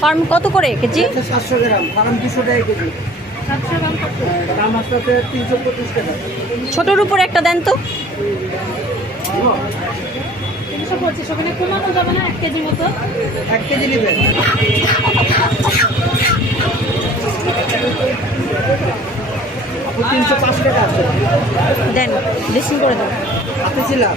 Farm কত করে KG? 700 গ্রাম, farm 200 টাকা কেজি। 700 গ্রাম কত? দাম আসতে 325 টাকা। ছোটোর উপর একটা দেন তো। 325, ওখানে কমানো যাবে না 1 কেজি মতো? 1 কেজি নেবেন। 305 টাকা আছে। দেন, বেশি করে দেন। হাতে ছিলাম।